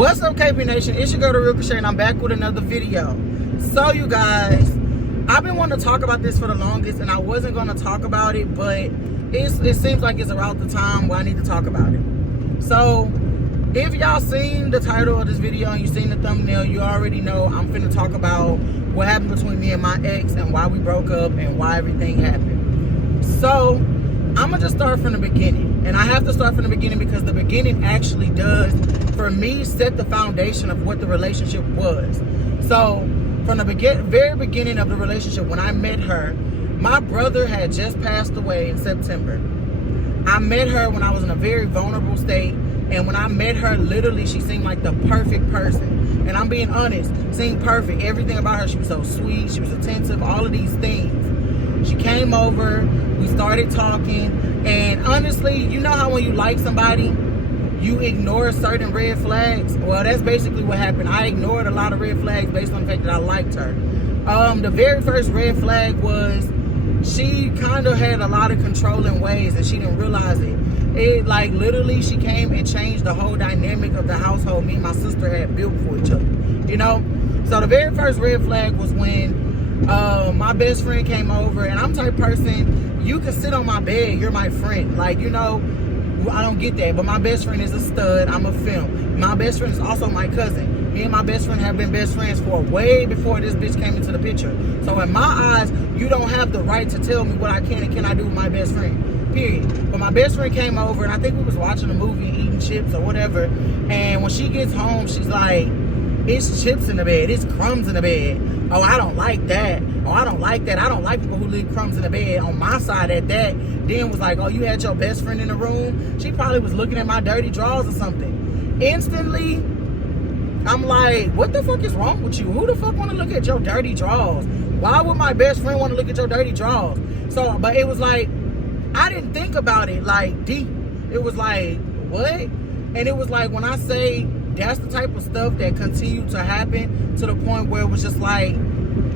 What's up, KPNation? It's your girl, TheRealKreShai, and I'm back with another video. So, you guys, I've been wanting to talk about this for the longest, and I wasn't going to talk about it, but it seems like it's around the time where I need to talk about it. So, if y'all seen the title of this video and you seen the thumbnail, you already know I'm finna talk about what happened between me and my ex and why we broke up and why everything happened. So, I'm gonna just start from the beginning. And I have to start from the beginning because the beginning actually does, for me, set the foundation of what the relationship was. So, from the very beginning of the relationship, when I met her, my brother had just passed away in September. I met her when I was in a very vulnerable state. And when I met her, literally, she seemed like the perfect person. And I'm being honest, seemed perfect. Everything about her, she was so sweet, she was attentive, all of these things. She came over, we started talking, and honestly, you know how when you like somebody, you ignore certain red flags? Well, that's basically what happened. I ignored a lot of red flags based on the fact that I liked her. The very first red flag was she kind of had a lot of controlling ways and she didn't realize it. It, like, literally, she came and changed the whole dynamic of the household me and my sister had built for each other, you know? So the very first red flag was when my best friend came over, and I'm the type of person, you can sit on my bed, you're my friend. Like, you know, I don't get that, but my best friend is a stud. I'm a film. My best friend is also my cousin. Me and my best friend have been best friends for way before this bitch came into the picture. So in my eyes, you don't have the right to tell me what I can and cannot do with my best friend, period. But my best friend came over, and I think we was watching a movie and eating chips or whatever, and when she gets home, she's like, it's chips in the bed, it's crumbs in the bed. Oh, I don't like that. Oh, I don't like that. I don't like people who leave crumbs in the bed. On my side at that, then was like, oh, you had your best friend in the room? She probably was looking at my dirty drawers or something. Instantly, I'm like, what the fuck is wrong with you? Who the fuck want to look at your dirty drawers? Why would my best friend want to look at your dirty drawers? So, but it was like, I didn't think about it like deep. It was like, what? And it was like, when I say that's the type of stuff that continued to happen to the point where it was just like,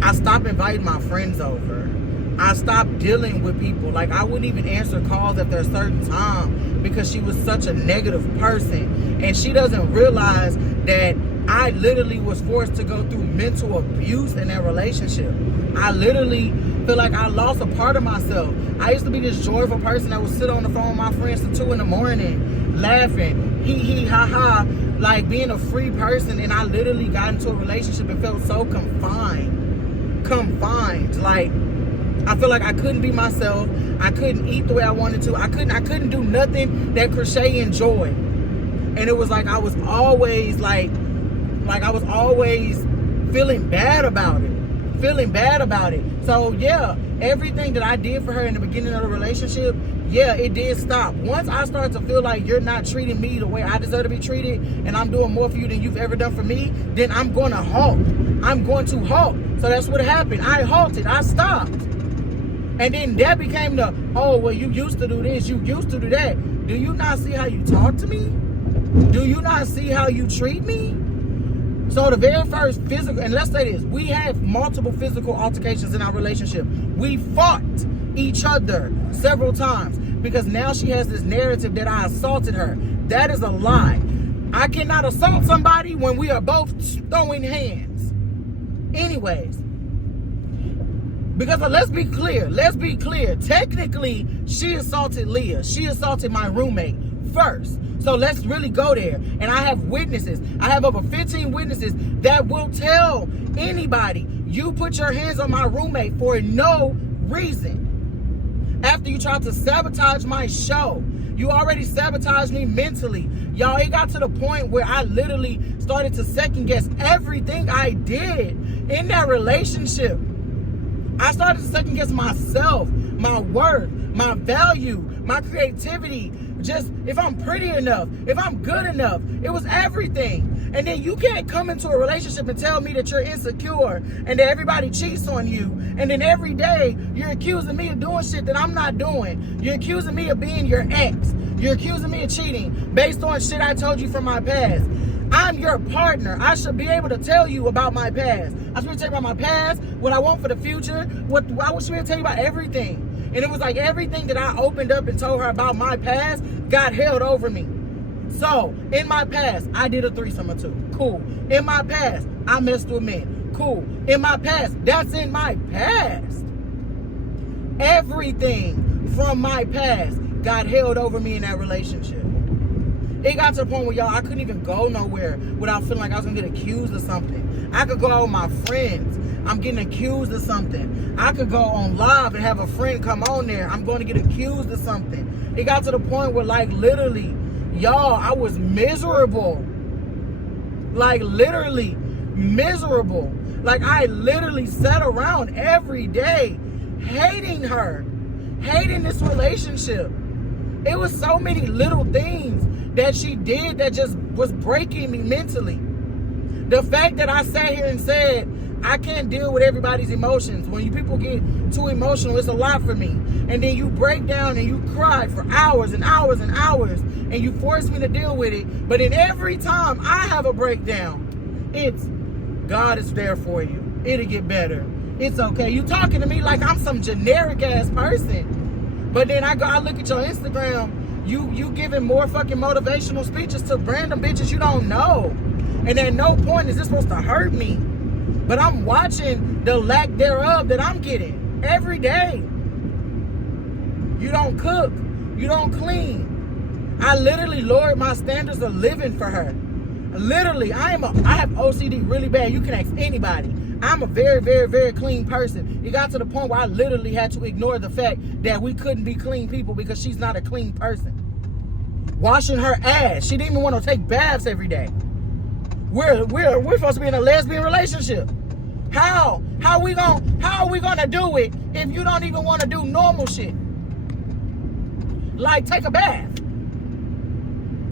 I stopped inviting my friends over. I stopped dealing with people. Like, I wouldn't even answer calls after a certain time because she was such a negative person. And she doesn't realize that I literally was forced to go through mental abuse in that relationship. I literally feel like I lost a part of myself. I used to be this joyful person that would sit on the phone with my friends till 2 in the morning, laughing, hee, ha, ha, like being a free person. And I literally got into a relationship and felt so confined. Like, I feel like I couldn't be myself. I couldn't eat the way I wanted to. I couldn't do nothing that KreShaai enjoyed. And it was like I was always like I was always feeling bad about it. So yeah, everything that I did for her in the beginning of the relationship, yeah, it did stop. Once I started to feel like you're not treating me the way I deserve to be treated, and I'm doing more for you than you've ever done for me, then I'm going to halt. I'm going to halt. So that's what happened. I halted. I stopped. And then that became the, oh, well, you used to do this, you used to do that. Do you not see how you talk to me? Do you not see how you treat me? So the very first physical, and let's say this, we have multiple physical altercations in our relationship. We fought each other several times because now she has this narrative that I assaulted her. That is a lie. I cannot assault somebody when we are both throwing hands. Anyways, because let's be clear. Technically, she assaulted Leah. She assaulted my roommate first. So let's really go there. And I have witnesses. I have over 15 witnesses that will tell anybody, you put your hands on my roommate for no reason. After you tried to sabotage my show, you already sabotaged me mentally. Y'all, it got to the point where I literally started to second guess everything I did in that relationship. I started to second guess myself, my worth, my value, my creativity, just if I'm pretty enough, if I'm good enough. It was everything. And then you can't come into a relationship and tell me that you're insecure and that everybody cheats on you. And then every day you're accusing me of doing shit that I'm not doing. You're accusing me of being your ex. You're accusing me of cheating based on shit I told you from my past. I'm your partner. I should be able to tell you about my past. I should be able to tell you about my past, what I want for the future, I should be able to tell you about everything. And it was like everything that I opened up and told her about my past got held over me. So, in my past, I did a threesome or two. Cool. In my past, I messed with men. Cool. In my past, that's in my past. Everything from my past got held over me in that relationship. It got to the point where, y'all, I couldn't even go nowhere without feeling like I was going to get accused of something. I could go out with my friends. I'm getting accused of something. I could go on live and have a friend come on there. I'm going to get accused of something. It got to the point where, like, literally, y'all, I was miserable. Like, literally miserable. Like, I literally sat around every day hating her. Hating this relationship. It was so many little things that she did that just was breaking me mentally. The fact that I sat here and said, I can't deal with everybody's emotions. When you people get too emotional, it's a lot for me. And then you break down and you cry for hours and hours and hours, and you force me to deal with it. But then every time I have a breakdown, it's God is there for you. It'll get better. It's okay. You talking to me like I'm some generic ass person. But then I look at your Instagram, you giving more fucking motivational speeches to random bitches you don't know. And at no point is this supposed to hurt me. But I'm watching the lack thereof that I'm getting every day. You don't cook. You don't clean. I literally lowered my standards of living for her. Literally, I have OCD really bad. You can ask anybody. I'm a very, very, very clean person. It got to the point where I literally had to ignore the fact that we couldn't be clean people because she's not a clean person. Washing her ass. She didn't even want to take baths every day. We're supposed to be in a lesbian relationship. How are we gonna do it if you don't even want to do normal shit? Like take a bath.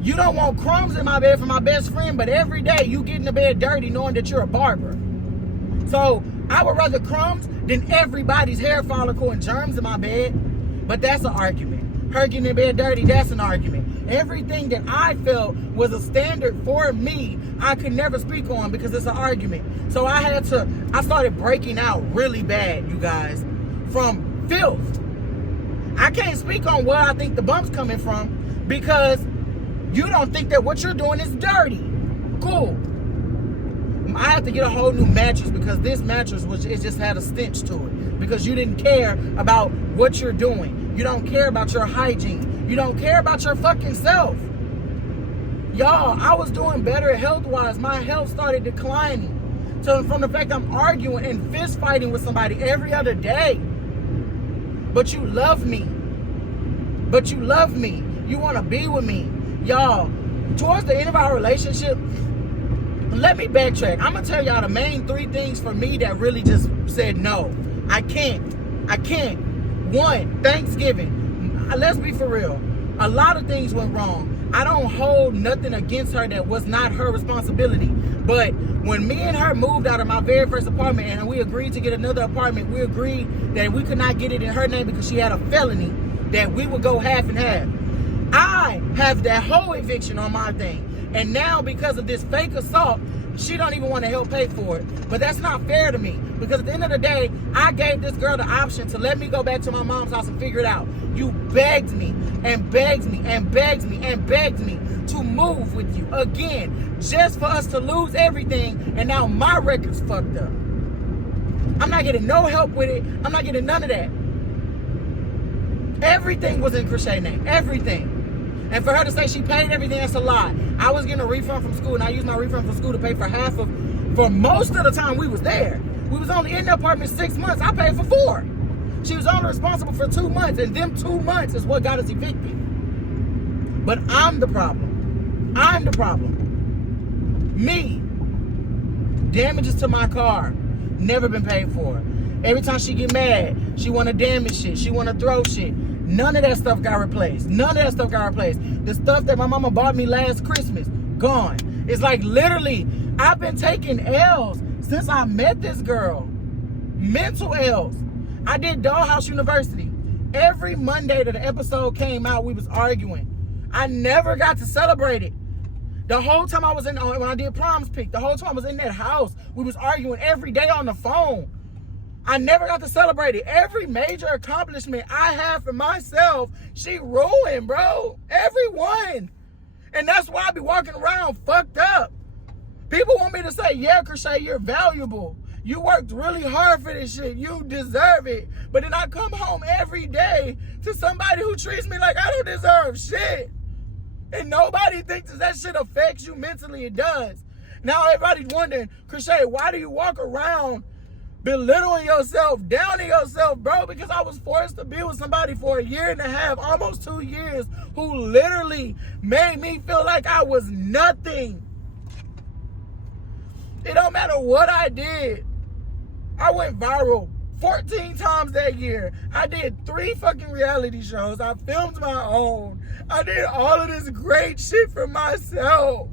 You don't want crumbs in my bed for my best friend, but every day you get in the bed dirty knowing that you're a barber. So I would rather crumbs than everybody's hair follicle and germs in my bed. But that's an argument. Her getting in bed dirty, that's an argument. Everything that I felt was a standard for me, I could never speak on because it's an argument. So I started breaking out really bad, you guys, from filth. I can't speak on where I think the bump's coming from because you don't think that what you're doing is dirty. Cool. I have to get a whole new mattress because this mattress it just had a stench to it because you didn't care about what you're doing. You don't care about your hygiene. You don't care about your fucking self. Y'all, I was doing better health-wise. My health started declining. So from the fact I'm arguing and fist fighting with somebody every other day. But you love me. But you love me. You want to be with me. Y'all, towards the end of our relationship, let me backtrack. I'm going to tell y'all the main 3 things for me that really just said no. I can't. One, Thanksgiving. Let's be for real. A lot of things went wrong. I don't hold nothing against her that was not her responsibility. But when me and her moved out of my very first apartment and we agreed to get another apartment, we agreed that we could not get it in her name because she had a felony, that we would go half and half. I have that whole eviction on my thing. And now because of this fake assault, she don't even want to help pay for it. But that's not fair to me. Because at the end of the day, I gave this girl the option to let me go back to my mom's house and figure it out. You begged me and begged me and begged me and begged me to move with you again, just for us to lose everything. And now my record's fucked up. I'm not getting no help with it. I'm not getting none of that. Everything was in KreShai name. Everything. And for her to say she paid everything, that's a lie. I was getting a refund from school, and I used my refund from school to pay for for most of the time we was there. We was only in the apartment 6 months. I paid for 4. She was only responsible for 2 months, and them 2 months is what got us evicted. But I'm the problem. I'm the problem. Me. Damages to my car. Never been paid for. Every time she get mad, she want to damage shit. She want to throw shit. None of that stuff got replaced. None of that stuff got replaced. The stuff that my mama bought me last Christmas, gone. It's like literally, I've been taking L's since I met this girl. Mental L's. I did Dollhouse University. Every Monday that the episode came out, we was arguing. I never got to celebrate it. The whole time I was when I did Proms Peak, the whole time I was in that house, we was arguing every day on the phone. I never got to celebrate it. Every major accomplishment I have for myself, she ruined, bro. Everyone. And that's why I be walking around fucked up. People want me to say, yeah, KreShai, you're valuable. You worked really hard for this shit. You deserve it. But then I come home every day to somebody who treats me like I don't deserve shit. And nobody thinks that shit affects you mentally. It does. Now everybody's wondering, KreShai, why do you walk around belittling yourself, downing yourself, bro? Because I was forced to be with somebody for 1.5 years, almost 2 years, who literally made me feel like I was nothing. It don't matter what I did. I went viral 14 times that year. I did 3 fucking reality shows. I filmed my own. I did all of this great shit for myself.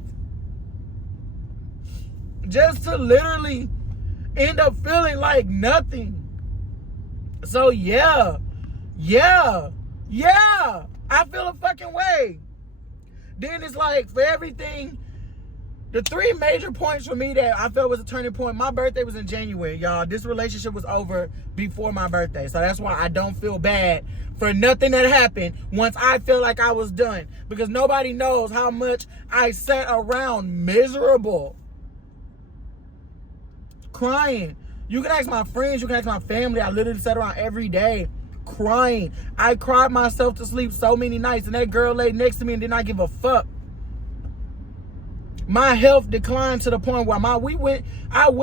Just to literally end up feeling like nothing. So yeah, I feel a fucking way. Then it's like, for everything, the 3 major points for me that I felt was a turning point. My birthday was in January, y'all. This relationship was over before my birthday. So that's why I don't feel bad for nothing that happened once I feel like I was done. Because nobody knows how much I sat around miserable, crying. You can ask my friends, you can ask my family. I literally sat around every day crying. I cried myself to sleep so many nights, and that girl laid next to me and did not give a fuck. My health declined to the point where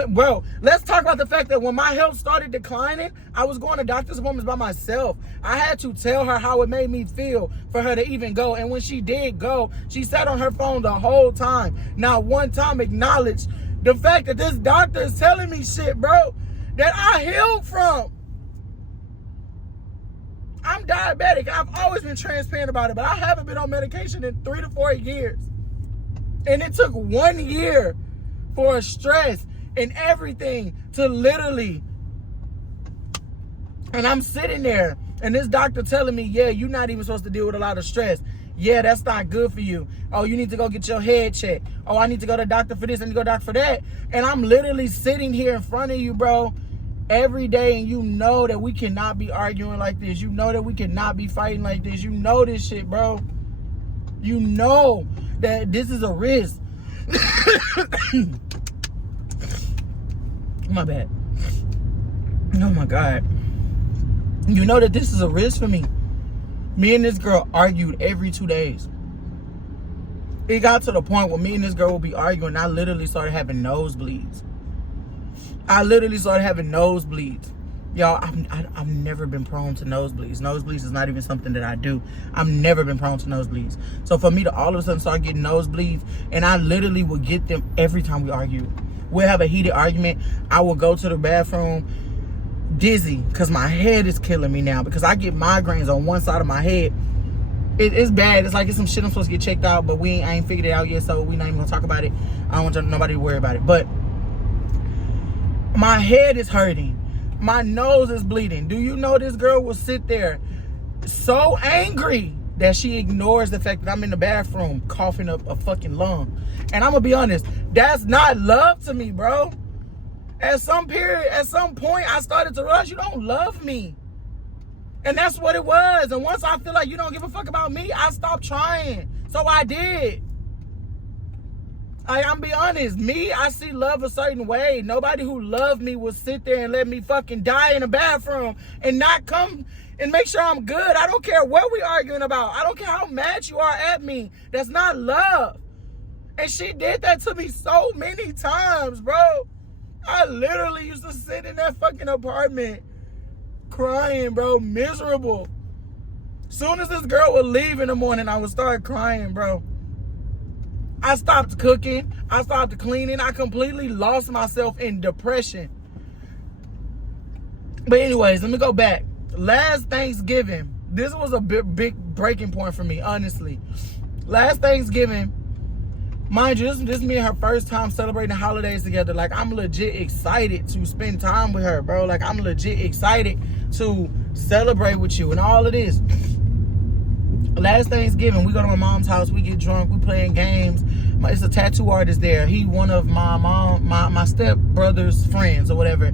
bro, let's talk about the fact that when my health started declining, I was going to doctor's appointments by myself. I had to tell her how it made me feel for her to even go. And when she did go, she sat on her phone the whole time. Not one time acknowledged the fact that this doctor is telling me shit, bro, that I healed from. I'm diabetic. I've always been transparent about it, but I haven't been on medication in 3 to 4 years. And it took 1 year for stress and everything to literally, and I'm sitting there and this doctor telling me, yeah, you're not even supposed to deal with a lot of stress. Yeah, that's not good for you. Oh, you need to go get your head checked. Oh, I need to go to the doctor for this, I need to go to the doctor for that. And I'm literally sitting here in front of you, bro, every day, and you know that we cannot be arguing like this. You know that we cannot be fighting like this. You know this shit, bro. You know that this is a risk. My bad. Oh my God. You know that this is a risk for me. Me and this girl argued every 2 days. It got to the point where me and this girl would be arguing, and I literally started having nosebleeds. Y'all, I've never been prone to nosebleeds. Nosebleeds is not even something that I do. I've never been prone to nosebleeds. So for me to all of a sudden start getting nosebleeds, and I literally would get them every time we argue. We'll have a heated argument. I will go to the bathroom dizzy because my head is killing me now, because I get migraines on one side of my head. It's bad. It's like it's some shit I'm supposed to get checked out, but I ain't figured it out yet, so we're not even gonna talk about it. I don't want nobody to worry about it. But my head is hurting. My nose is bleeding. Do you know this girl will sit there so angry that she ignores the fact that I'm in the bathroom coughing up a fucking lung? And I'm gonna be honest, that's not love to me, bro. At some point, I started to realize you don't love me. And that's what it was. And once I feel like you don't give a fuck about me, I stopped trying. So I did. I'm be honest, I see love a certain way. Nobody who loved me would sit there and let me fucking die in the bathroom and not come and make sure I'm good. I don't care what we arguing about. I don't care how mad you are at me. That's not love. And she did that to me so many times, bro. I literally used to sit in that fucking apartment crying, bro, miserable. Soon as this girl would leave in the morning, I would start crying, bro. I stopped cooking. I stopped cleaning. I completely lost myself in depression. But anyways, let me go back. Last Thanksgiving, this was a big breaking point for me, honestly. Last Thanksgiving, mind you, this is me and her first time celebrating the holidays together. Like, I'm legit excited to spend time with her, bro. Like, I'm legit excited to celebrate with you and all of this. Last Thanksgiving, we go to my mom's house, we get drunk, we playing games. It's a tattoo artist there. He one of my stepbrother's friends or whatever.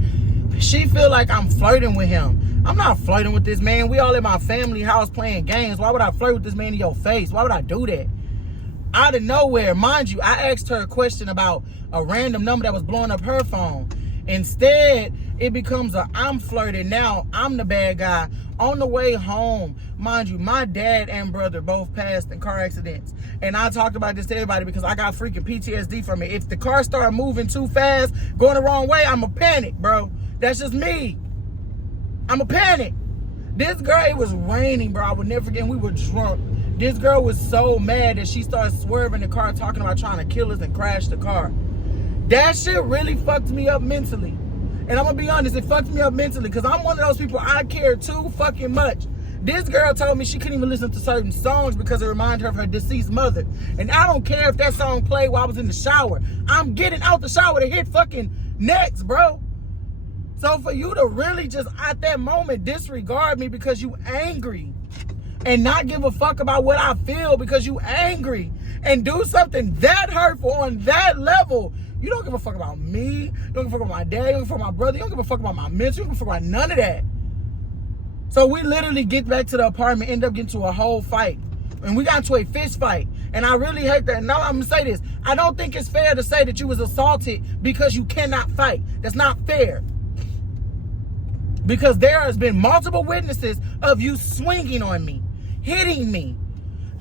She feel like I'm flirting with him. I'm not flirting with this man. We all at my family house playing games. Why would I flirt with this man in your face? Why would I do that? Out of nowhere, mind you, I asked her a question about a random number that was blowing up her phone. Instead, it becomes I'm flirting now. I'm the bad guy. On the way home, mind you, my dad and brother both passed in car accidents. And I talked about this to everybody because I got freaking PTSD from it. If the car started moving too fast, going the wrong way, I'm a panic, bro. That's just me. I'm a panic. This girl, it was raining, bro. I would never forget. We were drunk. This girl was so mad that she started swerving the car, talking about trying to kill us and crash the car. That shit really fucked me up mentally. And I'm gonna be honest, it fucked me up mentally because I'm one of those people, I care too fucking much. This girl told me she couldn't even listen to certain songs because it reminded her of her deceased mother. And I don't care if that song played while I was in the shower. I'm getting out the shower to hit fucking next, bro. So for you to really just at that moment disregard me because you angry and not give a fuck about what I feel because you angry and do something that hurtful on that level. You don't give a fuck about me. You don't give a fuck about my dad. You don't give a fuck about my brother. You don't give a fuck about my mentor. You don't give a fuck about none of that. So we literally get back to the apartment, end up getting to a whole fight. And we got into a fist fight. And I really hate that. Now I'm going to say this. I don't think it's fair to say that you was assaulted because you cannot fight. That's not fair. Because there has been multiple witnesses of you swinging on me, hitting me,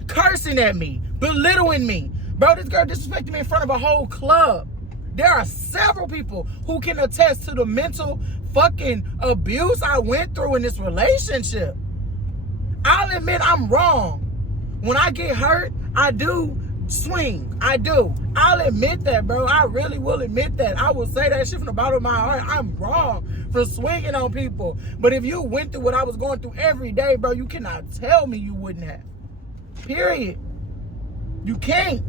cursing at me, belittling me. Bro, this girl disrespected me in front of a whole club. There are several people who can attest to the mental fucking abuse I went through in this relationship. I'll admit I'm wrong. When I get hurt, I do swing. I do. I'll admit that, bro. I really will admit that. I will say that shit from the bottom of my heart. I'm wrong for swinging on people. But if you went through what I was going through every day, bro, you cannot tell me you wouldn't have. Period. You can't.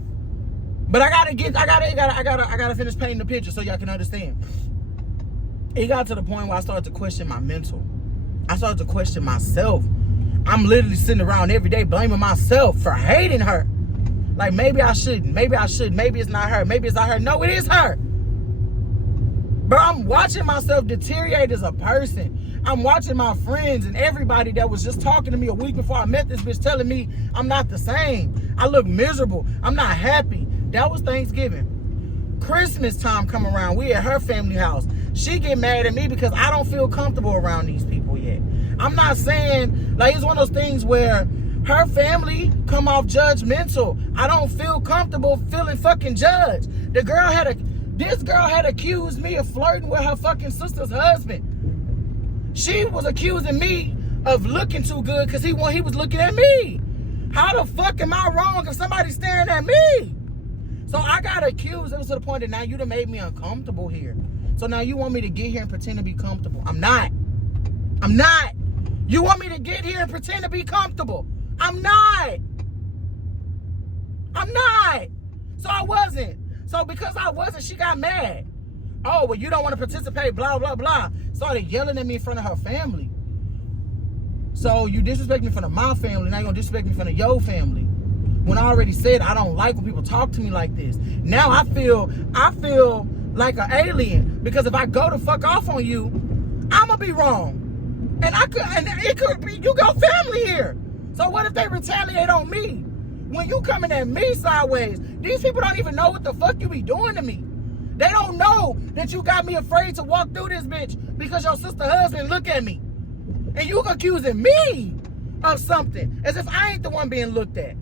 But I gotta finish painting the picture so y'all can understand. It got to the point where I started to question my mental. I started to question myself. I'm literally sitting around every day blaming myself for hating her. Like, maybe I shouldn't. Maybe I should. Maybe it's not her. Maybe it's not her. No, it is her. Bro, I'm watching myself deteriorate as a person. I'm watching my friends and everybody that was just talking to me a week before I met this bitch telling me I'm not the same. I look miserable. I'm not happy. That was Thanksgiving. Christmas time come around. We at her family house. She get mad at me because I don't feel comfortable around these people yet. I'm not saying, like, it's one of those things where her family come off judgmental. I don't feel comfortable feeling fucking judged. This girl had accused me of flirting with her fucking sister's husband. She was accusing me of looking too good because he was looking at me. How the fuck am I wrong if somebody's staring at me? So I got accused. It was to the point that now you done made me uncomfortable here. So now you want me to get here and pretend to be comfortable. I'm not. You want me to get here and pretend to be comfortable. I'm not. So I wasn't. So because I wasn't, she got mad. Oh, well, you don't want to participate, blah, blah, blah. Started yelling at me in front of her family. So you disrespect me in front of my family, now you're going to disrespect me in front of your family. When I already said I don't like when people talk to me like this. Now I feel like an alien. Because if I go to fuck off on you, I'm going to be wrong. And it could be, you got family here. So what if they retaliate on me? When you coming at me sideways, these people don't even know what the fuck you be doing to me. They don't know that you got me afraid to walk through this bitch because your sister husband look at me. And you accusing me of something as if I ain't the one being looked at.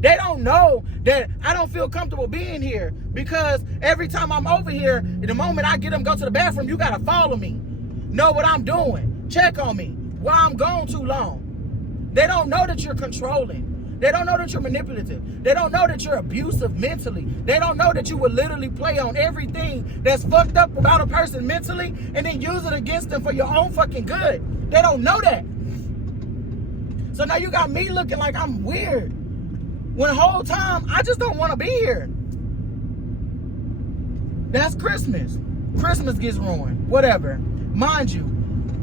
They don't know that I don't feel comfortable being here because every time I'm over here, the moment I get them go to the bathroom, you gotta follow me. Know what I'm doing. Check on me. Why I'm gone too long. They don't know that you're controlling. They don't know that you're manipulative. They don't know that you're abusive mentally. They don't know that you would literally play on everything that's fucked up about a person mentally and then use it against them for your own fucking good. They don't know that. So now you got me looking like I'm weird. When the whole time, I just don't want to be here. That's Christmas. Christmas gets ruined. Whatever. Mind you,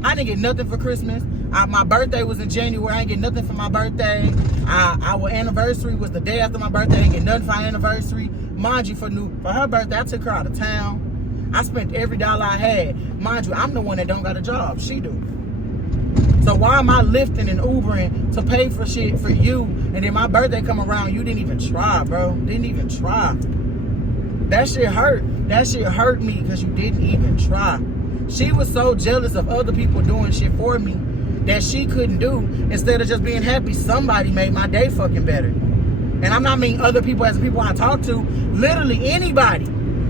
I didn't get nothing for Christmas. My birthday was in January. I didn't get nothing for my birthday. Our anniversary was the day after my birthday. I didn't get nothing for our anniversary. Mind you, for her birthday, I took her out of town. I spent every dollar I had. Mind you, I'm the one that don't got a job. She do. So why am I lifting and Ubering to pay for shit for you, and then my birthday come around, you didn't even try, bro. Didn't even try. That shit hurt. That shit hurt me because you didn't even try. She was so jealous of other people doing shit for me that she couldn't do. Instead of just being happy, somebody made my day fucking better. And I'm not meaning other people as people I talk to. Literally anybody.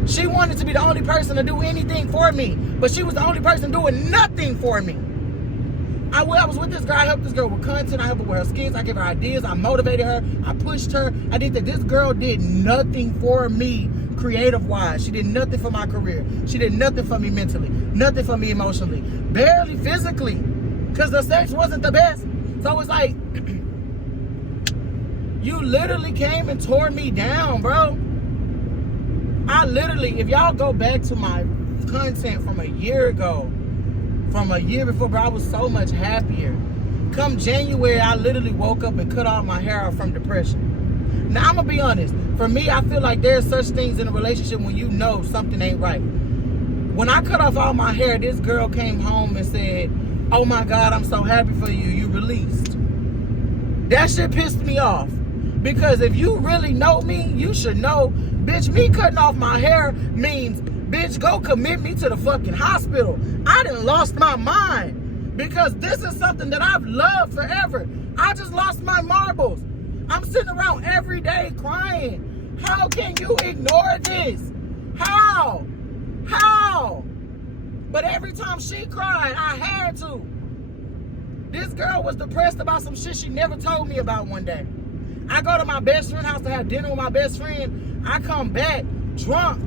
She wanted to be the only person to do anything for me, but she was the only person doing nothing for me. I was with this girl. I helped this girl with content. I helped her with her skits. I gave her ideas. I motivated her. I pushed her. I did that. This girl did nothing for me creative-wise. She did nothing for my career. She did nothing for me mentally. Nothing for me emotionally. Barely physically. Because the sex wasn't the best. So it's like, you literally came and tore me down, bro. I literally, if y'all go back to my content from a year ago, from a year before, bro, I was so much happier. Come January, I literally woke up and cut all my hair off from depression. Now, I'm going to be honest. For me, I feel like there's such things in a relationship when you know something ain't right. When I cut off all my hair, this girl came home and said, "Oh my God, I'm so happy for you. You released." That shit pissed me off. Because if you really know me, you should know, bitch, me cutting off my hair means, bitch, go commit me to the fucking hospital. I done lost my mind. Because this is something that I've loved forever. I just lost my marbles. I'm sitting around every day crying. How can you ignore this? How? How? But every time she cried, I had to. This girl was depressed about some shit she never told me about one day. I go to my best friend's house to have dinner with my best friend. I come back drunk.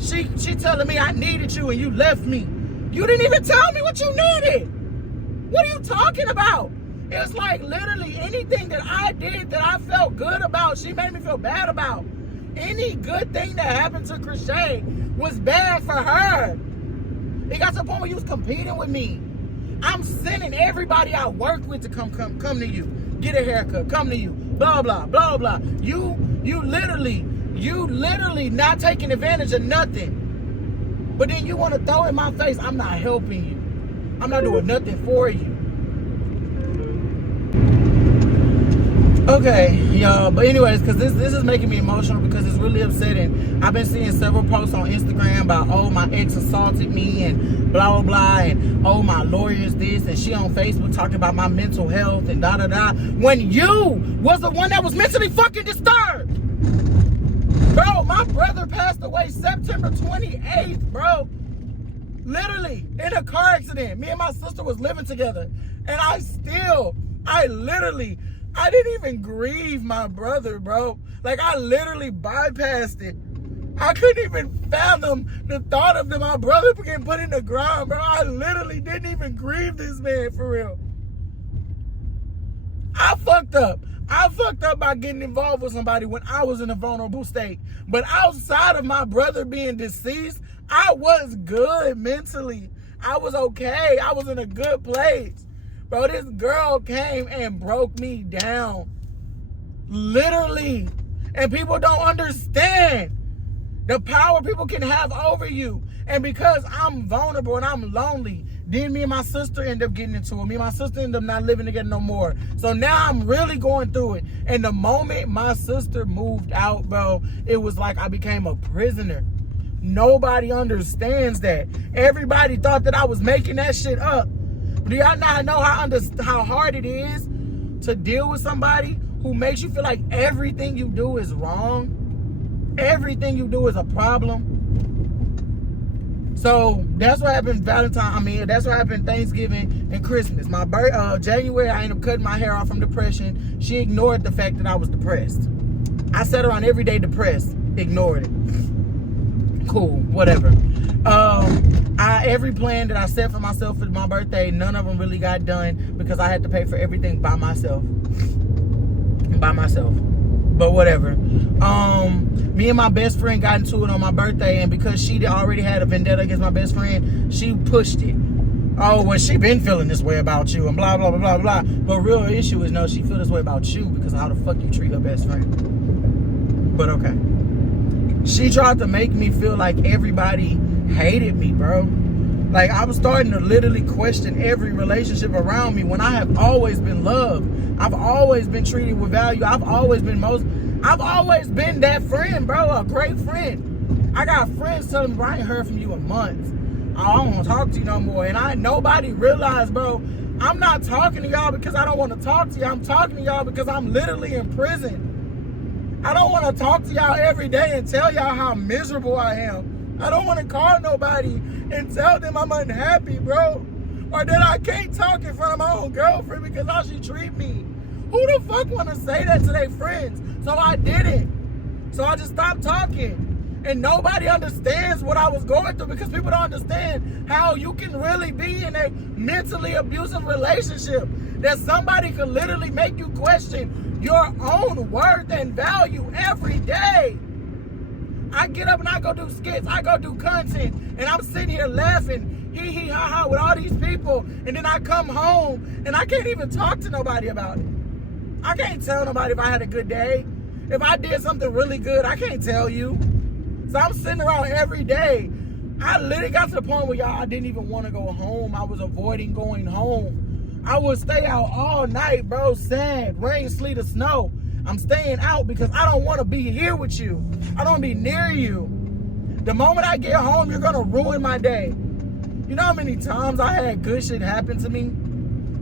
She telling me I needed you and you left me. You didn't even tell me what you needed. What are you talking about? It's like literally anything that I did that I felt good about, she made me feel bad about. Any good thing that happened to KreShaai was bad for her. It got to the point where you was competing with me. I'm sending everybody I work with to come to you. Get a haircut, come to you. Blah, blah, blah, blah. You literally not taking advantage of nothing. But then you want to throw in my face, I'm not helping you. I'm not doing nothing for you. Okay, y'all, but anyways, because this is making me emotional because it's really upsetting. I've been seeing several posts on Instagram about, oh, my ex assaulted me and blah, blah, blah, and oh, my lawyer's this, and she on Facebook talking about my mental health and da-da-da, when you was the one that was mentally fucking disturbed. Bro, my brother passed away September 28th, bro. Literally, in a car accident. Me and my sister was living together, and I didn't even grieve my brother, bro. Like, I literally bypassed it. I couldn't even fathom the thought of my brother getting put in the ground, bro. I literally didn't even grieve this man, for real. I fucked up. I fucked up by getting involved with somebody when I was in a vulnerable state. But outside of my brother being deceased, I was good mentally. I was okay. I was in a good place. Bro, this girl came and broke me down. Literally. And people don't understand the power people can have over you. And because I'm vulnerable and I'm lonely, then me and my sister end up getting into it. Me and my sister end up not living together no more. So now I'm really going through it. And the moment my sister moved out, bro, it was like I became a prisoner. Nobody understands that. Everybody thought that I was making that shit up. Do y'all not know how hard it is to deal with somebody who makes you feel like everything you do is wrong? Everything you do is a problem. So that's what happened that's what happened Thanksgiving and Christmas. My January, I ended up cutting my hair off from depression. She ignored the fact that I was depressed. I sat around every day depressed, ignored it. Cool, whatever. Every plan that I set for myself for my birthday, none of them really got done because I had to pay for everything by myself. But whatever. Me and my best friend got into it on my birthday, and because she already had a vendetta against my best friend, she pushed it. Oh, well, she been feeling this way about you and blah, blah, blah, blah, blah. But real issue is, no, she feel this way about you because of how the fuck you treat her best friend. But okay. She tried to make me feel like everybody hated me, bro. Like, I was starting to literally question every relationship around me when I have always been loved. I've always been treated with value. I've always been that friend, bro, a great friend. I got friends telling me, bro, I ain't heard from you in months. I don't want to talk to you no more. And nobody realized, bro, I'm not talking to y'all because I don't want to talk to you. I'm talking to y'all because I'm literally in prison. I don't want to talk to y'all every day and tell y'all how miserable I am. I don't want to call nobody and tell them I'm unhappy, bro. Or that I can't talk in front of my own girlfriend because how she treat me. Who the fuck want to say that to their friends? So I didn't. So I just stopped talking. And nobody understands what I was going through because people don't understand how you can really be in a mentally abusive relationship. That somebody could literally make you question your own worth and value every day. I get up and I go do skits, I go do content, and I'm sitting here laughing, hee hee ha ha with all these people, and then I come home and I can't even talk to nobody about it. I can't tell nobody if I had a good day. If I did something really good, I can't tell you. So I'm sitting around every day. I literally got to the point where, y'all, I didn't even want to go home. I was avoiding going home. I would stay out all night, bro, sad, rain, sleet, or snow. I'm staying out because I don't want to be here with you. I don't want to be near you. The moment I get home, you're going to ruin my day. You know how many times I had good shit happen to me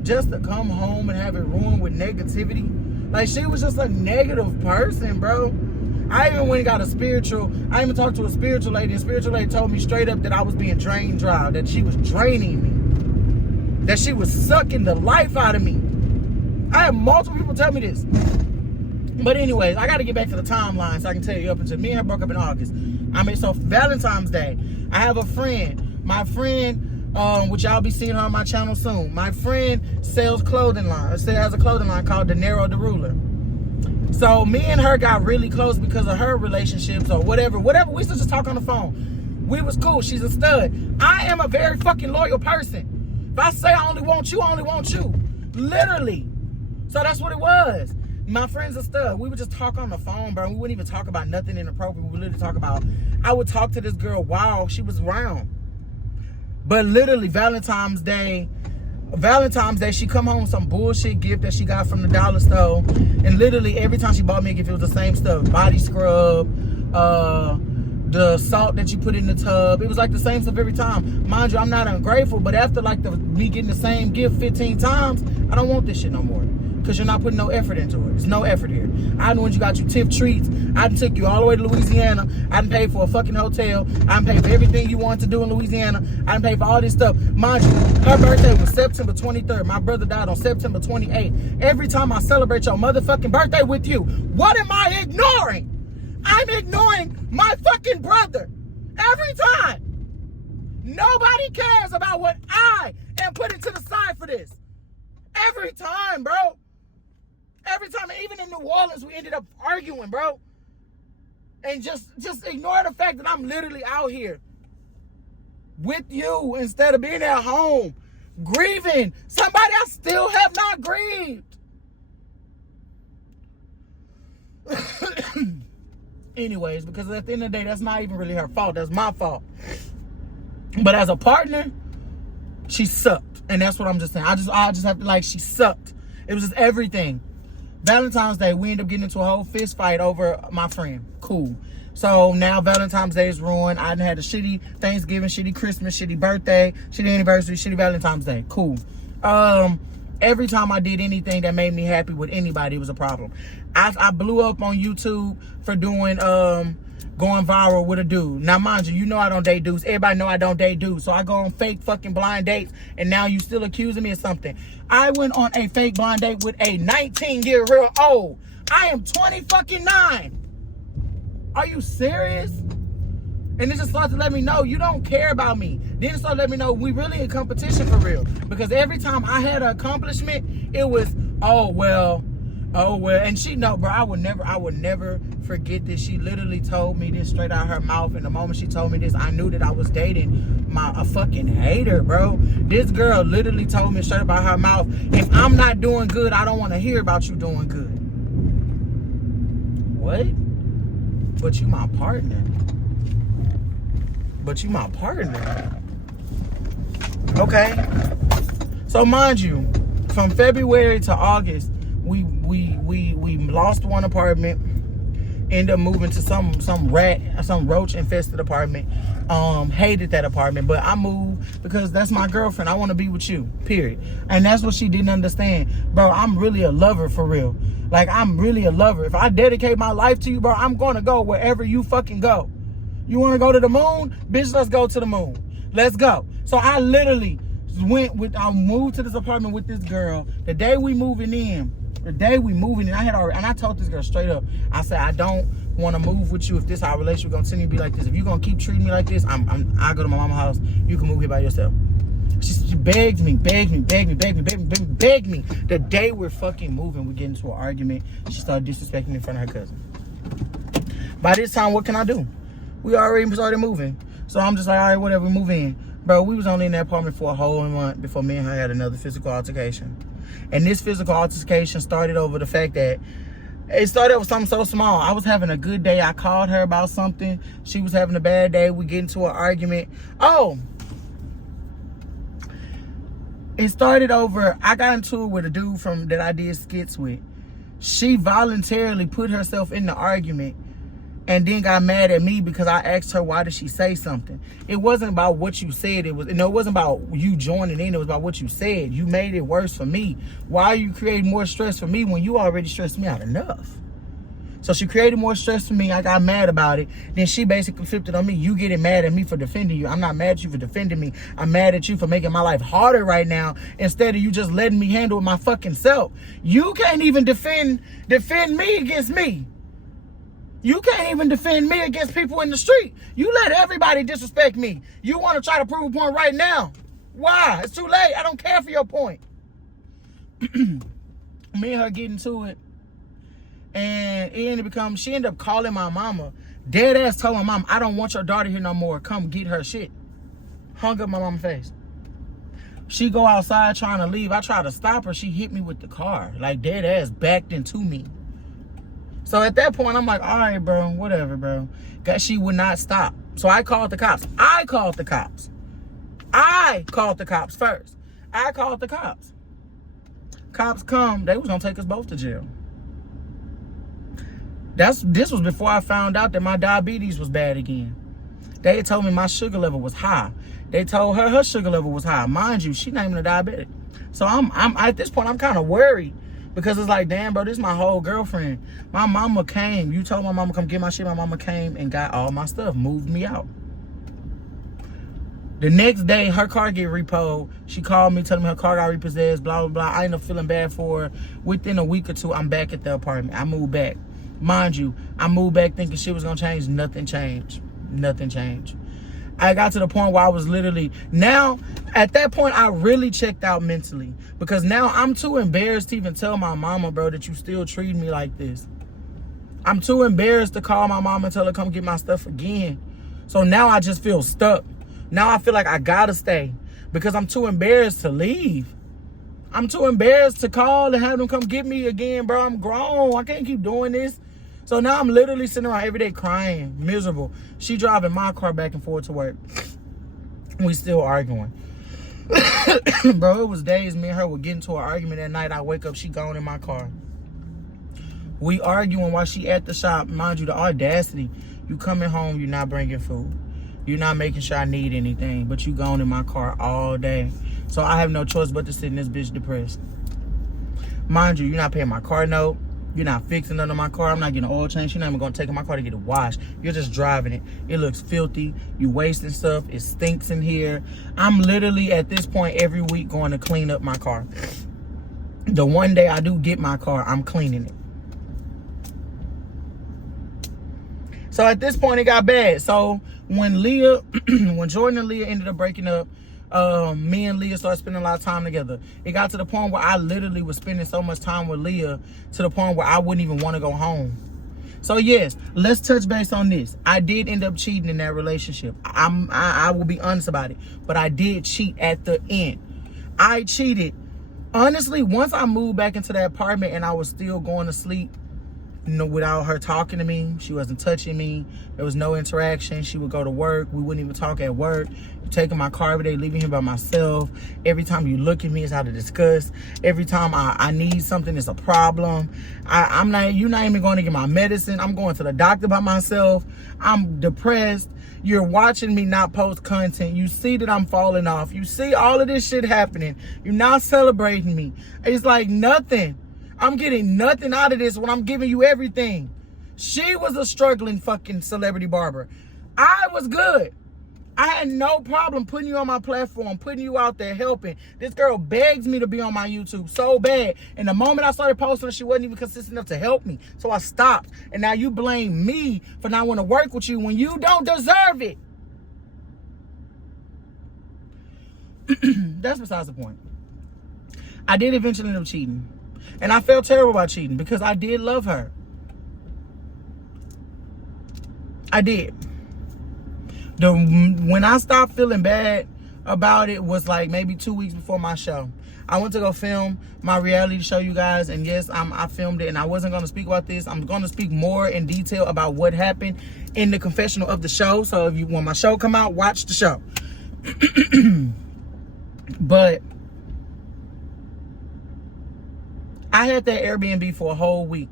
just to come home and have it ruined with negativity? Like, she was just a negative person, bro. I even went and got I even talked to a spiritual lady, and spiritual lady told me straight up that I was being drained dry, that she was draining me, that she was sucking the life out of me. I had multiple people tell me this. But anyways, I got to get back to the timeline so I can tell you up until me and her broke up in August. So Valentine's Day, I have a friend. My friend, which y'all be seeing her on my channel soon. My friend sells clothing line. She has a clothing line called The Narrow the Ruler. So me and her got really close because of her relationships or whatever. We used to just talk on the phone. We was cool. She's a stud. I am a very fucking loyal person. If I say I only want you, I only want you. Literally. So that's what it was. My friend's a stud. We would just talk on the phone, bro. We wouldn't even talk about nothing inappropriate. We would literally talk about, I would talk to this girl while she was around. But literally Valentine's Day, she come home with some bullshit gift that she got from the dollar store. And literally every time she bought me a gift, it was the same stuff. Body scrub, the salt that you put in the tub. It was like the same stuff every time. Mind you, I'm not ungrateful, but after like me getting the same gift 15 times, I don't want this shit no more. Because you're not putting no effort into it. There's no effort here. I know when you got you tip treats. I done took you all the way to Louisiana. I done paid for a fucking hotel. I done paid for everything you wanted to do in Louisiana. I done paid for all this stuff. Mind you, her birthday was September 23rd. My brother died on September 28th. Every time I celebrate your motherfucking birthday with you, what am I ignoring? I'm ignoring my fucking brother. Every time. Nobody cares about what I am putting to the side for this. Every time, bro. Every time, even in New Orleans, we ended up arguing, bro. And just ignore the fact that I'm literally out here with you instead of being at home, grieving somebody I still have not grieved. Anyways, because at the end of the day, that's not even really her fault. That's my fault. But as a partner, she sucked. And that's what I'm just saying. I just have to, like, she sucked. It was just everything. Valentine's Day, we ended up getting into a whole fist fight over my friend. Cool. So now Valentine's Day is ruined. I done had a shitty Thanksgiving, shitty Christmas, shitty birthday, shitty anniversary, shitty Valentine's Day. Cool. Every time I did anything that made me happy with anybody, it was a problem. I blew up on YouTube for doing going viral with a dude. Now, mind you, you know I don't date dudes. Everybody know I don't date dudes. So I go on fake fucking blind dates, and now you still accusing me of something. I went on a fake blind date with a 19-year-old. I am 20-fucking-9. Are you serious? And it just started to let me know you don't care about me. Then it started to let me know we really in competition for real. Because every time I had an accomplishment, it was, oh well. And she know, bro, I would never forget this. She literally told me this straight out of her mouth. And the moment she told me this, I knew that I was dating a fucking hater, bro. This girl literally told me straight out of her mouth, if I'm not doing good, I don't want to hear about you doing good. What? But you my partner. Okay? So mind you, from February to August, we lost one apartment, ended up moving to some roach infested apartment. Hated that apartment, but I moved because that's my girlfriend. I want to be with you, period. And that's what she didn't understand. Bro, I'm really a lover for real. Like, I'm really a lover. If I dedicate my life to you, bro, I'm going to go wherever you fucking go. You want to go to the moon? Bitch, let's go to the moon. Let's go. So I literally I moved to this apartment with this girl. The day we moving in, I told this girl straight up. I said, I don't want to move with you if this our relationship gonna continue to be like this. If you're gonna keep treating me like this, I go to my mama's house. You can move here by yourself. She begged me. The day we're fucking moving, we get into an argument. She started disrespecting me in front of her cousin. By this time, what can I do? We already started moving. So I'm just like, all right, whatever, we move in. Bro, we was only in that apartment for a whole month before me and her had another physical altercation. And this physical altercation started over the fact that it started with something so small. I was having a good day. I called her about something. She was having a bad day. We get into an argument. Oh, it started over, I got into it with a dude that I did skits with. She voluntarily put herself in the argument and then got mad at me because I asked her, why did she say something? It wasn't about what you said. It wasn't about you joining in. It was about what you said. You made it worse for me. Why are you creating more stress for me when you already stressed me out enough? So she created more stress for me. I got mad about it. Then she basically flipped it on me. You getting mad at me for defending you. I'm not mad at you for defending me. I'm mad at you for making my life harder right now instead of you just letting me handle it my fucking self. You can't even defend me against me. You can't even defend me against people in the street. You let everybody disrespect me. You want to try to prove a point right now. Why? It's too late. I don't care for your point. Me and her getting to it. And she ended up calling my mama. Dead ass told my mom, I don't want your daughter here no more. Come get her shit. Hung up my mama's face. She go outside trying to leave. I try to stop her. She hit me with the car. Like dead ass backed into me. So at that point, I'm like, all right, bro, whatever, bro. Because she would not stop. So I called the cops. I called the cops first. I called the cops. Cops come. They was going to take us both to jail. This was before I found out that my diabetes was bad again. They had told me my sugar level was high. They told her sugar level was high. Mind you, she's not even a diabetic. So I'm at this point, I'm kind of worried. Because it's like, damn, bro, this is my whole girlfriend. My mama came. You told my mama come get my shit. My mama came and got all my stuff, moved me out. The next day, her car get repoed. She called me, telling me her car got repossessed, blah, blah, blah. I ended up feeling bad for her. Within a week or two, I'm back at the apartment. I moved back. Mind you, I moved back thinking shit was going to change. Nothing changed. Nothing changed. I got to the point where I was literally, now, at that point, I really checked out mentally. Because now I'm too embarrassed to even tell my mama, bro, that you still treat me like this. I'm too embarrassed to call my mama and tell her come get my stuff again. So now I just feel stuck. Now I feel like I gotta stay. Because I'm too embarrassed to leave. I'm too embarrassed to call and have them come get me again, bro. I'm grown. I can't keep doing this. So now I'm literally sitting around every day crying, miserable. She driving my car back and forth to work. We still arguing. Bro, it was days me and her would get into an argument at night. I wake up, she gone in my car. We arguing while she at the shop. Mind you, the audacity. You coming home, you're not bringing food. You're not making sure I need anything, but you gone in my car all day. So I have no choice but to sit in this bitch depressed. Mind you, you're not paying my car note. You're not fixing none of my car. I'm not getting an oil change. You're not even going to take in my car to get it washed. You're just driving it. It looks filthy. You wasting stuff. It stinks in here. I'm literally at this point every week going to clean up my car. The one day I do get my car, I'm cleaning it. So at this point, it got bad. So when Jordan and Leah ended up breaking up, me and Leah started spending a lot of time together. It got to the point where I literally was spending so much time with Leah to the point where I wouldn't even want to go home. So yes, let's touch base on this. I did end up cheating in that relationship. I will be honest about it, but I did cheat at the end. I cheated. Honestly, once I moved back into that apartment and I was still going to sleep No, without her talking to me. She wasn't touching me. There was no interaction. She would go to work. We wouldn't even talk at work. Taking my car every day, leaving here by myself. Every time you look at me, it's out of disgust. Every time I need something, it's a problem. You're not even going to get my medicine. I'm going to the doctor by myself. I'm depressed. You're watching me not post content. You see that I'm falling off. You see all of this shit happening. You're not celebrating me. It's like nothing. I'm getting nothing out of this when I'm giving you everything. She was a struggling fucking celebrity barber. I was good. I had no problem putting you on my platform, putting you out there, helping. This girl begs me to be on my YouTube so bad. And the moment I started posting her, she wasn't even consistent enough to help me. So I stopped. And now you blame me for not wanting to work with you when you don't deserve it. That's besides the point. I did eventually end up cheating. And I felt terrible about cheating because I did love her. I did. When I stopped feeling bad about it was like maybe 2 weeks before my show. I went to go film my reality show, you guys. And yes, I filmed it. And I wasn't going to speak about this. I'm going to speak more in detail about what happened in the confessional of the show. So if you want my show come out, watch the show. But I had that Airbnb for a whole week.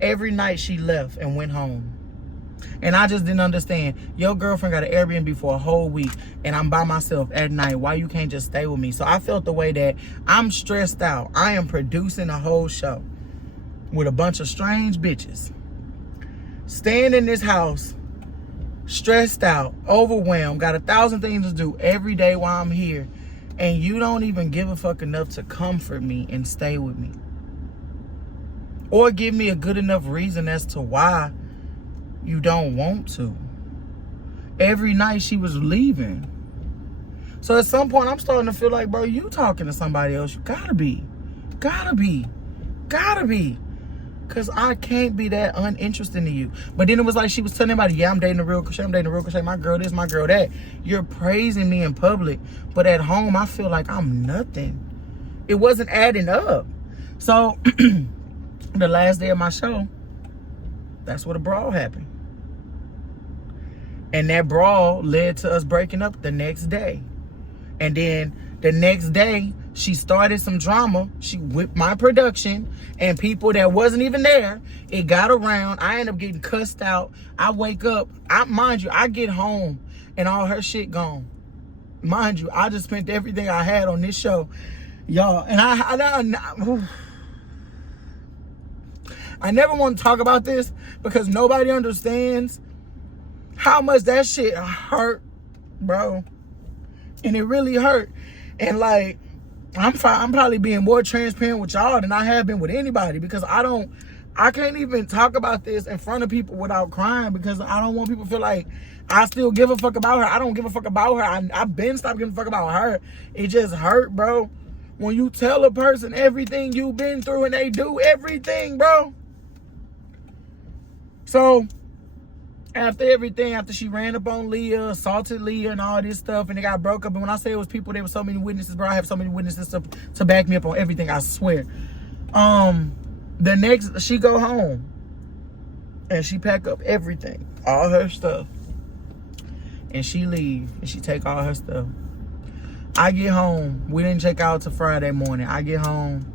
Every night she left and went home. And I just didn't understand. Your girlfriend got an Airbnb for a whole week and I'm by myself at night. Why you can't just stay with me? So I felt the way that I'm stressed out. I am producing a whole show with a bunch of strange bitches. Staying in this house, stressed out, overwhelmed, got 1,000 things to do every day while I'm here. And you don't even give a fuck enough to comfort me and stay with me. Or give me a good enough reason as to why you don't want to. Every night she was leaving. So at some point I'm starting to feel like, bro, you talking to somebody else. You gotta be. Because I can't be that uninterested in you. But then it was like she was telling everybody, yeah, I'm dating TheRealKreShai. I'm dating TheRealKreShai. My girl this, my girl that. You're praising me in public. But at home, I feel like I'm nothing. It wasn't adding up. So the last day of my show, that's where the brawl happened. And that brawl led to us breaking up the next day. And then the next day, she started some drama. She whipped my production and people that wasn't even there. It got around. I ended up getting cussed out. I wake up. Mind you, I get home and all her shit gone. Mind you, I just spent everything I had on this show. Y'all, and I never want to talk about this because nobody understands how much that shit hurt, bro. And it really hurt. And like, I'm probably being more transparent with y'all than I have been with anybody because I can't even talk about this in front of people without crying because I don't want people to feel like I still give a fuck about her. I don't give a fuck about her. I've been stopped giving a fuck about her. It just hurt, bro. When you tell a person everything you've been through and they do everything, bro. So after everything, after she ran up on Leah, assaulted Leah and all this stuff, and it got broke up. And when I say it was people, there were so many witnesses, bro. I have so many witnesses to back me up on everything, I swear. The next, she go home. And she pack up everything, all her stuff. And she leave, and she take all her stuff. I get home. We didn't check out till Friday morning. I get home.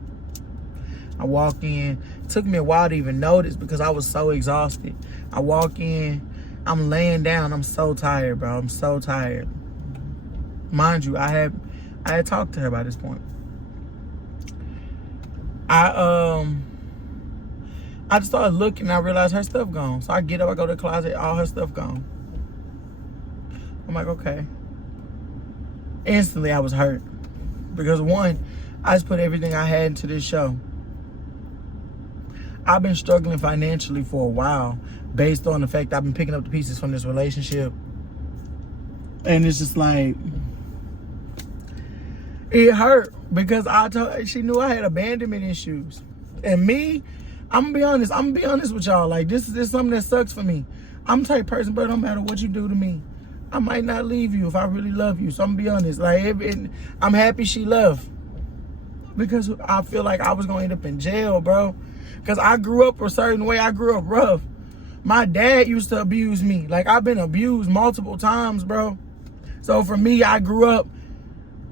I walk in. It took me a while to even notice because I was so exhausted. I walk in. I'm laying down. I'm so tired, bro. I'm so tired. Mind you, I had talked to her by this point. I just started looking and I realized her stuff gone. So I get up, I go to the closet, all her stuff gone. I'm like, okay. Instantly, I was hurt. Because one, I just put everything I had into this show. I've been struggling financially for a while based on the fact that I've been picking up the pieces from this relationship. And it's just like, it hurt because she knew I had abandonment issues. And me, I'm gonna be honest with y'all. Like, this is something that sucks for me. I'm the type of person, but no matter what you do to me, I might not leave you if I really love you. So I'm gonna be honest. Like, I'm happy she left because I feel like I was gonna end up in jail, bro. Because I grew up a certain way. I grew up rough. My dad used to abuse me. Like, I've been abused multiple times, bro. So for me, I grew up,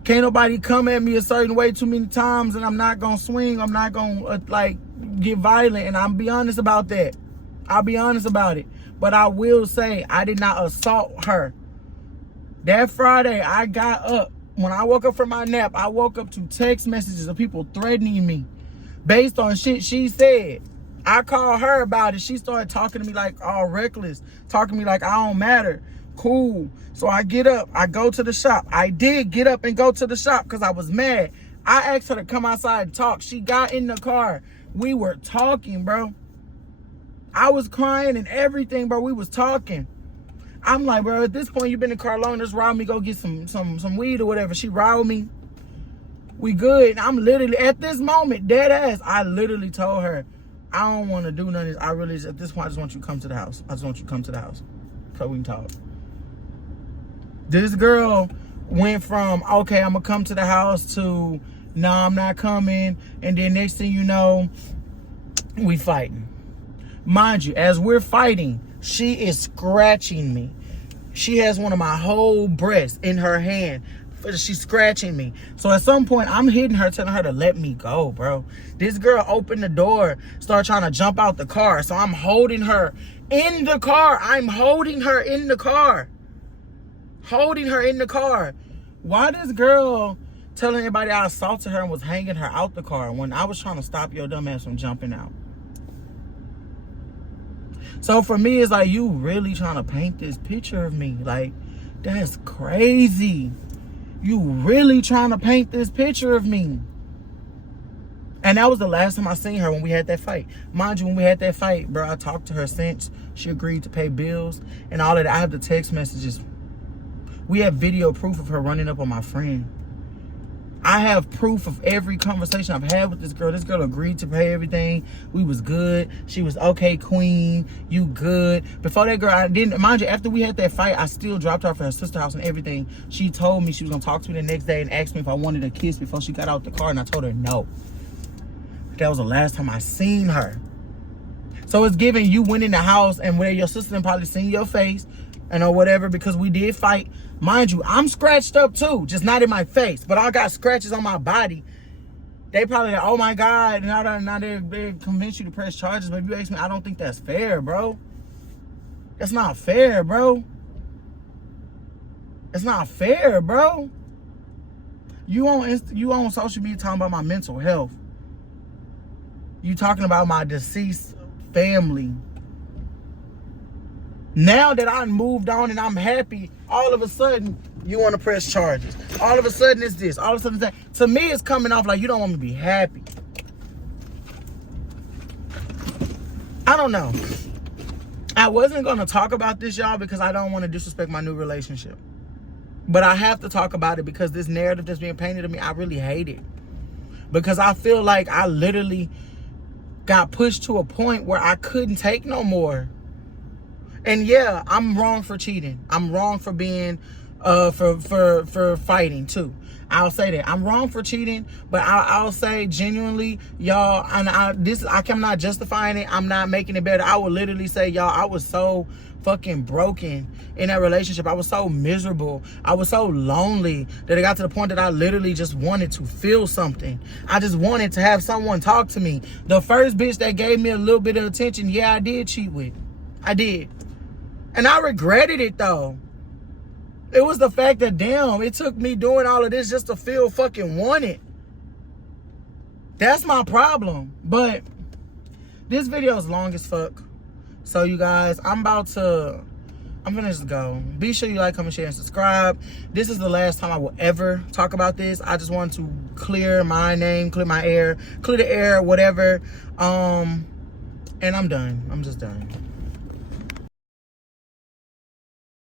can't nobody come at me a certain way too many times, and I'm not going to swing. I'm not going to, like, get violent. And I'll be honest about that. I'll be honest about it. But I will say, I did not assault her. That Friday, I got up. When I woke up from my nap, I woke up to text messages of people threatening me based on shit she said. I called her about it. She started talking to me like all reckless, talking to me like I don't matter. Cool. So I get up. I go to the shop. I did get up and go to the shop because I was mad. I asked her to come outside and talk. She got in the car. We were talking, bro. I was crying and everything, bro. We was talking. I'm like, bro, at this point, you've been in the car long. Just ride me, go get some weed or whatever. She ride with me. We good. I'm literally, at this moment, dead ass, I literally told her, I don't want to do none of this. I really, at this point, I just want you to come to the house. I just want you to come to the house so we can talk. This girl went from, okay, I'm going to come to the house to, no, I'm not coming. And then next thing you know, we fighting. Mind you, as we're fighting, she is scratching me. She has one of my whole breasts in her hand. She's scratching me. So at some point, I'm hitting her, telling her to let me go, bro. This girl opened the door, started trying to jump out the car. So I'm holding her in the car. I'm holding her in the car. Holding her in the car. Why this girl telling everybody I assaulted her and was hanging her out the car when I was trying to stop your dumb ass from jumping out? So for me, it's like, you really trying to paint this picture of me. Like, that's crazy. You really trying to paint this picture of me. And that was the last time I seen her when we had that fight. Mind you, when we had that fight, bro, I talked to her since. She agreed to pay bills and all of that. I have the text messages. We have video proof of her running up on my friend. I have proof of every conversation I've had with this girl. This girl agreed to pay everything. We was good. She was okay, queen. You good. Before that girl, I didn't, mind you, after we had that fight, I still dropped her off at her sister's house and everything. She told me she was going to talk to me the next day and asked me if I wanted a kiss before she got out the car, and I told her no. That was the last time I seen her. So it's giving, you went in the house and where your sister done probably seen your face and or whatever, because we did fight. Mind you, I'm scratched up too, just not in my face, but I got scratches on my body. They probably like, oh my God, now they convince you to press charges. But if you ask me, I don't think that's fair, bro. That's not fair, bro. It's not fair, bro. You on social media talking about my mental health. You talking about my deceased family. Now that I moved on and I'm happy, all of a sudden, you want to press charges. All of a sudden, it's this. All of a sudden, it's that. To me, it's coming off like you don't want me to be happy. I don't know. I wasn't going to talk about this, y'all, because I don't want to disrespect my new relationship. But I have to talk about it because this narrative that's being painted of me, I really hate it. Because I feel like I literally got pushed to a point where I couldn't take no more. And yeah, I'm wrong for cheating. I'm wrong for being, for fighting too. I'll say that. I'm wrong for cheating, but I'll say genuinely, y'all, and I'm not justifying it. I'm not making it better. I would literally say, y'all, I was so fucking broken in that relationship. I was so miserable. I was so lonely that it got to the point that I literally just wanted to feel something. I just wanted to have someone talk to me. The first bitch that gave me a little bit of attention, yeah, I did cheat with. I did. And I regretted it, though. It was the fact that, damn, it took me doing all of this just to feel fucking wanted. That's my problem. But this video is long as fuck. So, you guys, I'm gonna just go. Be sure you like, comment, share, and subscribe. This is the last time I will ever talk about this. I just want to clear my name, clear my air, clear the air, whatever. And I'm done. I'm just done.